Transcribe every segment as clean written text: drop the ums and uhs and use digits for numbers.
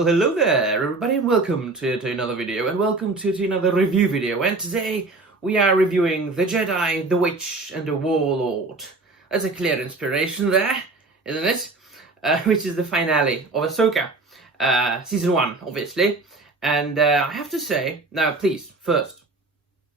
Well, hello there, everybody, and welcome to another video, and welcome to another review video. And today we are reviewing The Jedi, The Witch, and The Warlord. That's a clear inspiration there, isn't it? Which is the finale of Ahsoka, season 1, obviously. And I have to say, now please, first,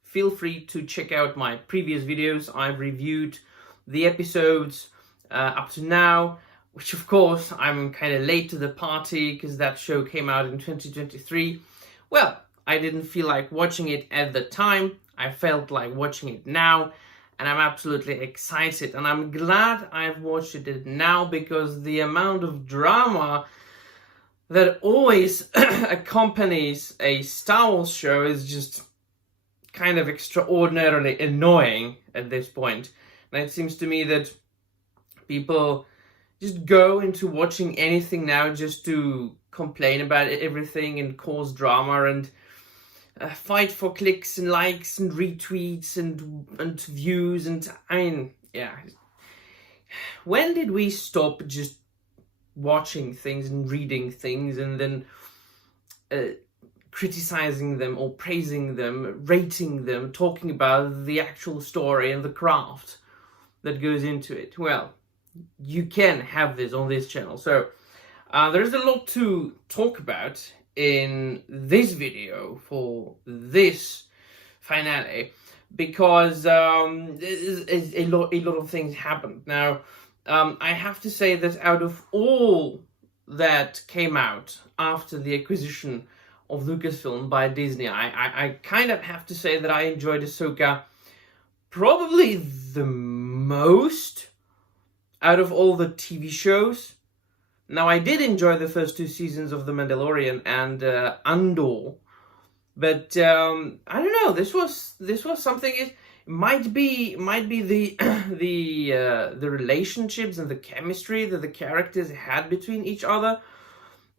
feel free to check out my previous videos. I've reviewed the episodes up to now, which of course I'm kind of late to the party because that show came out in 2023. Well, I didn't feel like watching it at the time. I felt like watching it now, and I'm absolutely excited. And I'm glad I've watched it now because the amount of drama that always accompanies a Star Wars show is just kind of extraordinarily annoying at this point. And it seems to me that people just go into watching anything now just to complain about everything and cause drama and fight for clicks and likes and retweets and views. And I mean, yeah. When did we stop just watching things and reading things and then criticizing them or praising them, rating them, talking about the actual story and the craft that goes into it? Well, you can have this on this channel. So there's a lot to talk about in this video for this finale because a lot of things happened. Now, I have to say that out of all that came out after the acquisition of Lucasfilm by Disney, I kind of have to say that I enjoyed Ahsoka probably the most out of all the TV shows. Now, I did enjoy the first 2 seasons of The Mandalorian and Andor, but I don't know. This was something. It might be the the relationships and the chemistry that the characters had between each other.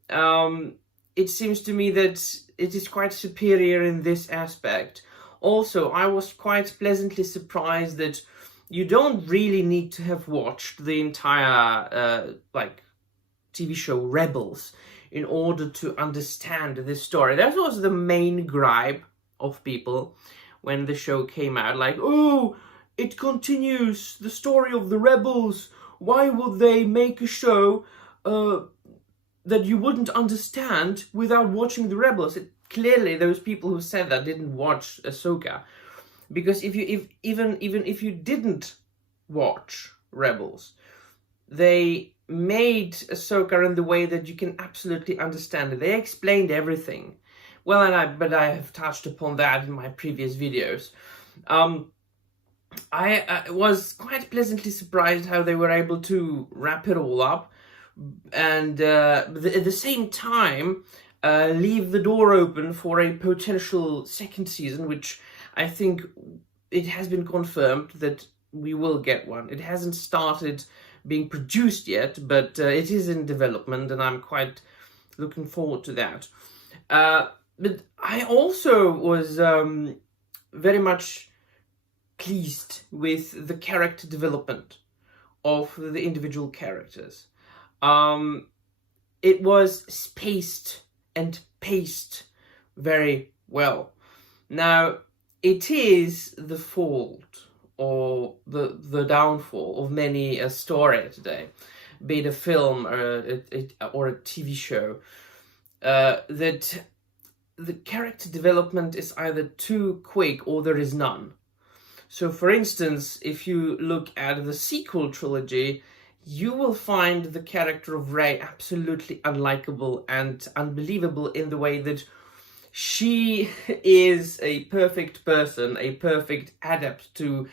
It seems to me that it is quite superior in this aspect. Also, I was quite pleasantly surprised that you don't really need to have watched the entire TV show Rebels in order to understand this story. That was the main gripe of people when the show came out. Like, oh, it continues the story of the Rebels. Why would they make a show that you wouldn't understand without watching the Rebels? Clearly, those people who said that didn't watch Ahsoka. Because even if you didn't watch Rebels, they made Ahsoka in the way that you can absolutely understand it. They explained everything well, but I have touched upon that in my previous videos. I was quite pleasantly surprised how they were able to wrap it all up, and at the same time leave the door open for a potential second season, which I think it has been confirmed that we will get one. It hasn't started being produced yet, but it is in development, and I'm quite looking forward to that. But I also was very much pleased with the character development of the individual characters. It was spaced and paced very well. Now, it is the fault or the downfall of many a story today, be it a film or a TV show, that the character development is either too quick or there is none. So, for instance, if you look at the sequel trilogy, you will find the character of Rey absolutely unlikable and unbelievable in the way that she is a perfect person, a perfect adept to,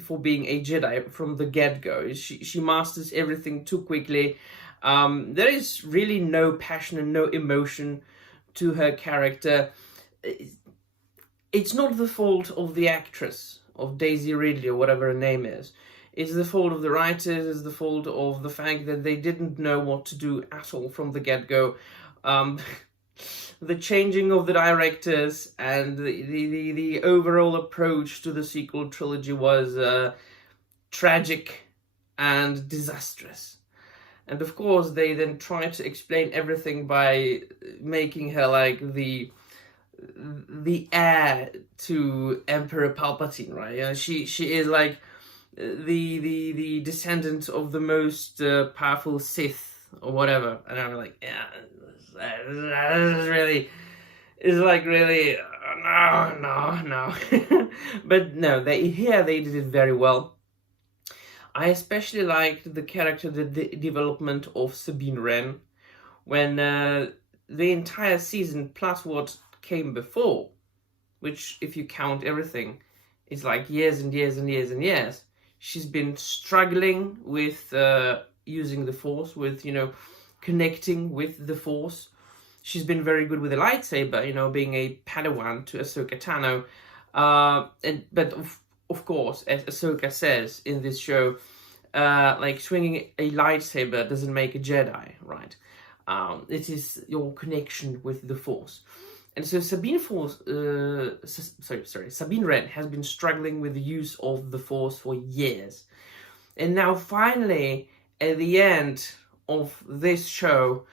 for being a Jedi from the get-go. She masters everything too quickly. There is really no passion and no emotion to her character. It's not the fault of the actress, of Daisy Ridley or whatever her name is. It's the fault of the writers, it's the fault of the fact that they didn't know what to do at all from the get-go. The changing of the directors and the overall approach to the sequel trilogy was tragic and disastrous. And of course, they then try to explain everything by making her like the heir to Emperor Palpatine, right? She is like the descendant of the most powerful Sith or whatever. And I'm like, yeah, that is really, it's like really no. But no, they did it very well. I especially liked the character, the development of Sabine Wren, when the entire season plus what came before, which if you count everything, is like years and years and years and years. She's been struggling with using the Force, with, connecting with the Force. She's been very good with a lightsaber, being a Padawan to Ahsoka Tano. But of course, as Ahsoka says in this show, like swinging a lightsaber doesn't make a Jedi, right? It is your connection with the Force. And so Sabine Wren has been struggling with the use of the Force for years. And now finally, at the end of this show,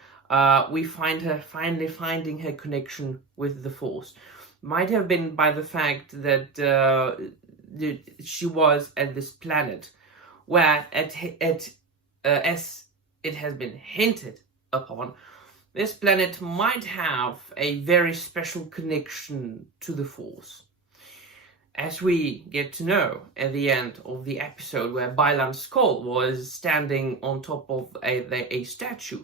we find her finally finding her connection with the Force. Might have been by the fact that she was at this planet where, as it has been hinted upon, this planet might have a very special connection to the Force. As we get to know at the end of the episode where Bylan Skull was standing on top of a statue,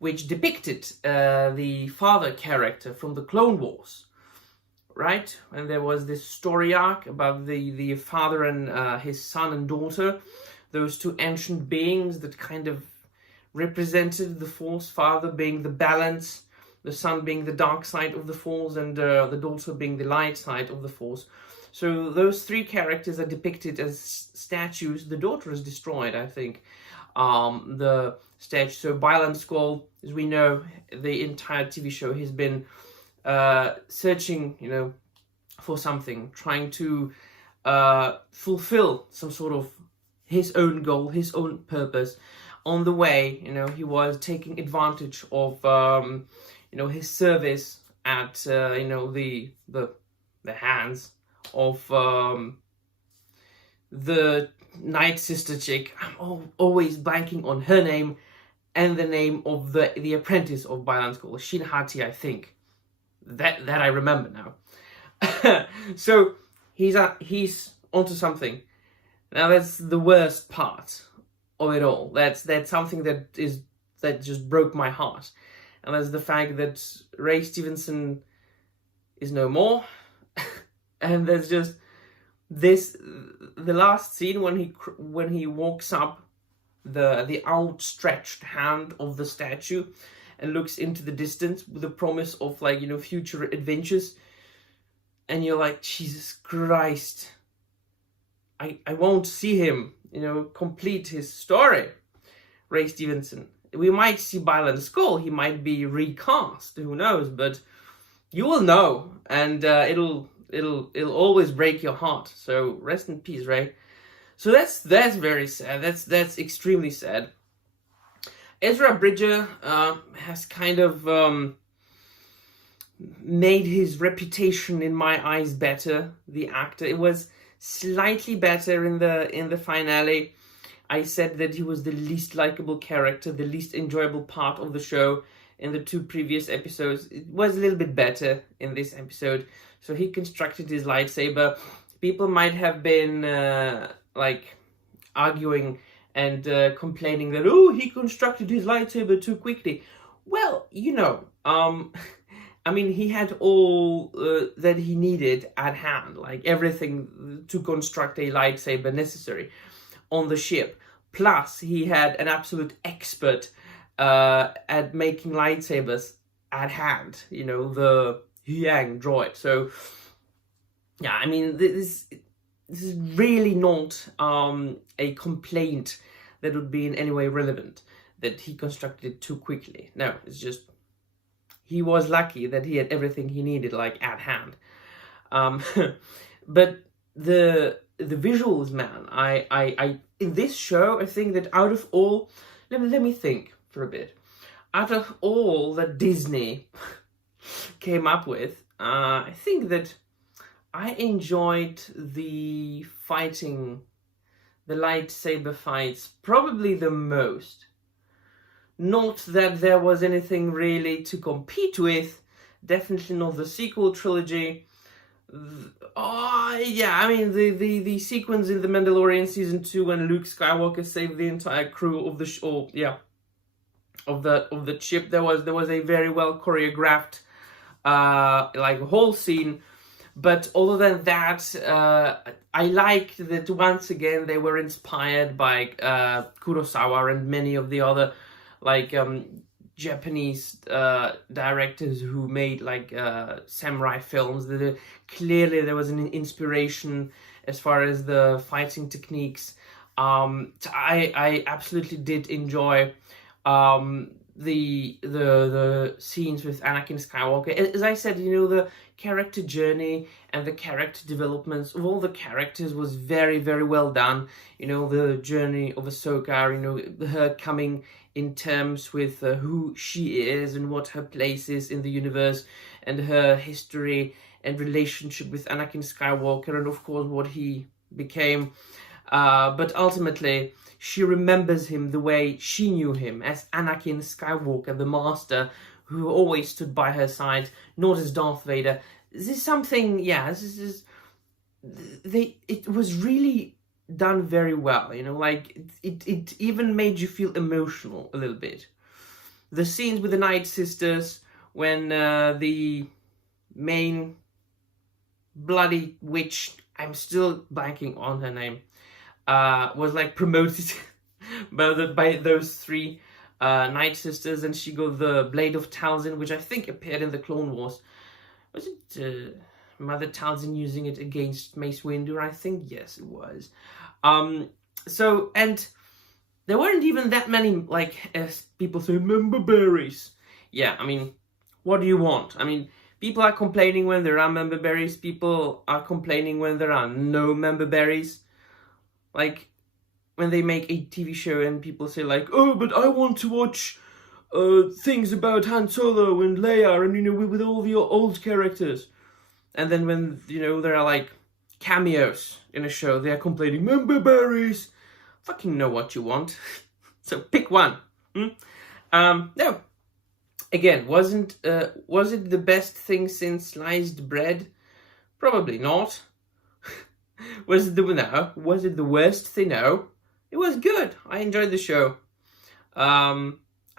which depicted the father character from the Clone Wars, right? And there was this story arc about the father and his son and daughter, those two ancient beings that kind of represented the Force, father being the balance, the son being the dark side of the Force, and the daughter being the light side of the Force. So those three characters are depicted as statues. The daughter is destroyed, I think, the statue. So Bylan Skull, as we know, the entire TV show has been searching, for something, trying to fulfill some sort of his own goal, his own purpose. On the way, he was taking advantage of, his service at, the hands of the Night Sister chick. I'm always blanking on her name and the name of the apprentice of Bylan Skull, Shin Hati, I think. That I remember now. So he's onto something. Now that's the worst part of it all. That's something that just broke my heart, and that's the fact that Ray Stevenson is no more. And there's just the last scene when he walks up the outstretched hand of the statue and looks into the distance with the promise of future adventures, and you're like, Jesus Christ, I won't see him complete his story. Ray Stevenson. We might see Bylan Skull. He might be recast. Who knows? But you will know, and it'll always break your heart. So rest in peace, Ray. So that's very sad. That's extremely sad. Ezra Bridger has kind of made his reputation in my eyes better. The actor, it was slightly better in the finale. I said that he was the least likable character, the least enjoyable part of the show in the two previous episodes. It was a little bit better in this episode. So he constructed his lightsaber. People might have been arguing and complaining that, he constructed his lightsaber too quickly. Well, I mean, he had all that he needed at hand, like everything to construct a lightsaber necessary on the ship. Plus, he had an absolute expert at making lightsabers at hand, the Yang droid. So, yeah, I mean, this is really not a complaint that would be in any way relevant, that he constructed it too quickly. No, it's just he was lucky that he had everything he needed, at hand. But the visuals, man, I in this show, I think that out of all, let me think for a bit. Out of all that Disney came up with, I think that I enjoyed the fighting, the lightsaber fights, probably the most. Not that there was anything really to compete with, definitely not the sequel trilogy. Oh, yeah, I mean, the sequence in The Mandalorian Season 2 when Luke Skywalker saved the entire crew of the of the ship. There was a very well choreographed like whole scene. But other than that, I liked that once again they were inspired by Kurosawa and many of the other like Japanese directors who made like samurai films. Clearly there was an inspiration as far as the fighting techniques. I absolutely did enjoy the scenes with Anakin Skywalker. As I said, you know, the character journey and the character developments of all the characters was very, very well done. You know, the journey of Ahsoka, you know, her coming in terms with who she is and what her place is in the universe, and her history and relationship with Anakin Skywalker, and of course what he became. But ultimately, she remembers him the way she knew him, as Anakin Skywalker, the Master, who always stood by her side, not as Darth Vader. This is something, yeah, it was really done very well, you know, like, it even made you feel emotional a little bit. The scenes with the Night Sisters, when the main bloody witch, I'm still blanking on her name, was like promoted by those three Night Sisters, and she got the Blade of Talzin, which I think appeared in the Clone Wars. Was it Mother Talzin using it against Mace Windu? I think yes, it was. So, and there weren't even that many, like, as people say, member berries. Yeah, I mean, what do you want? I mean, people are complaining when there are member berries. People are complaining when there are no member berries. Like, when they make a TV show and people say like, oh, but I want to watch things about Han Solo and Leia and, you know, with all the old characters. And then when, you know, there are like cameos in a show, they are complaining, member berries. Fucking know what you want. So pick one. No. Again, was it the best thing since sliced bread? Probably not. Was it the worst thing? No. It was good. I enjoyed the show. I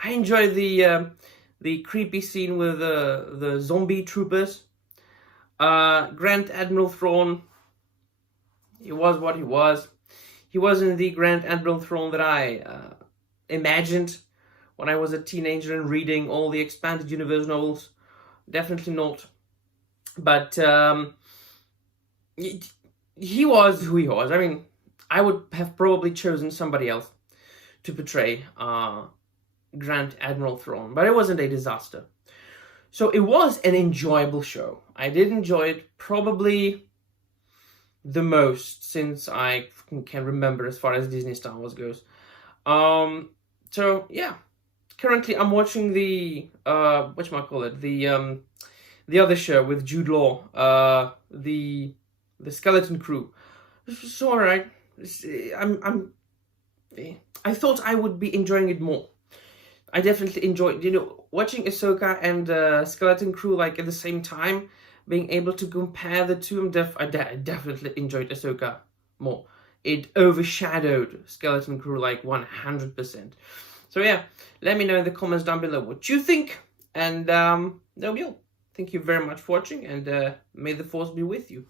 enjoyed the creepy scene with the zombie troopers. Grand Admiral Thrawn, he was what he was. He wasn't the Grand Admiral Thrawn that I imagined when I was a teenager and reading all the expanded universe novels. Definitely not. But he was who he was. I mean, I would have probably chosen somebody else to portray Grand Admiral Thrawn, but it wasn't a disaster. So it was an enjoyable show. I did enjoy it probably the most since I can remember as far as Disney Star Wars goes. So yeah, currently I'm watching the the other show with Jude Law, the Skeleton Crew. It's alright. I thought I would be enjoying it more. I definitely enjoyed, you know, watching Ahsoka and Skeleton Crew like at the same time, being able to compare the two. I definitely enjoyed Ahsoka more. It overshadowed Skeleton Crew like 100%. So yeah, let me know in the comments down below what you think, and that'll be all. Thank you very much for watching, and may the Force be with you.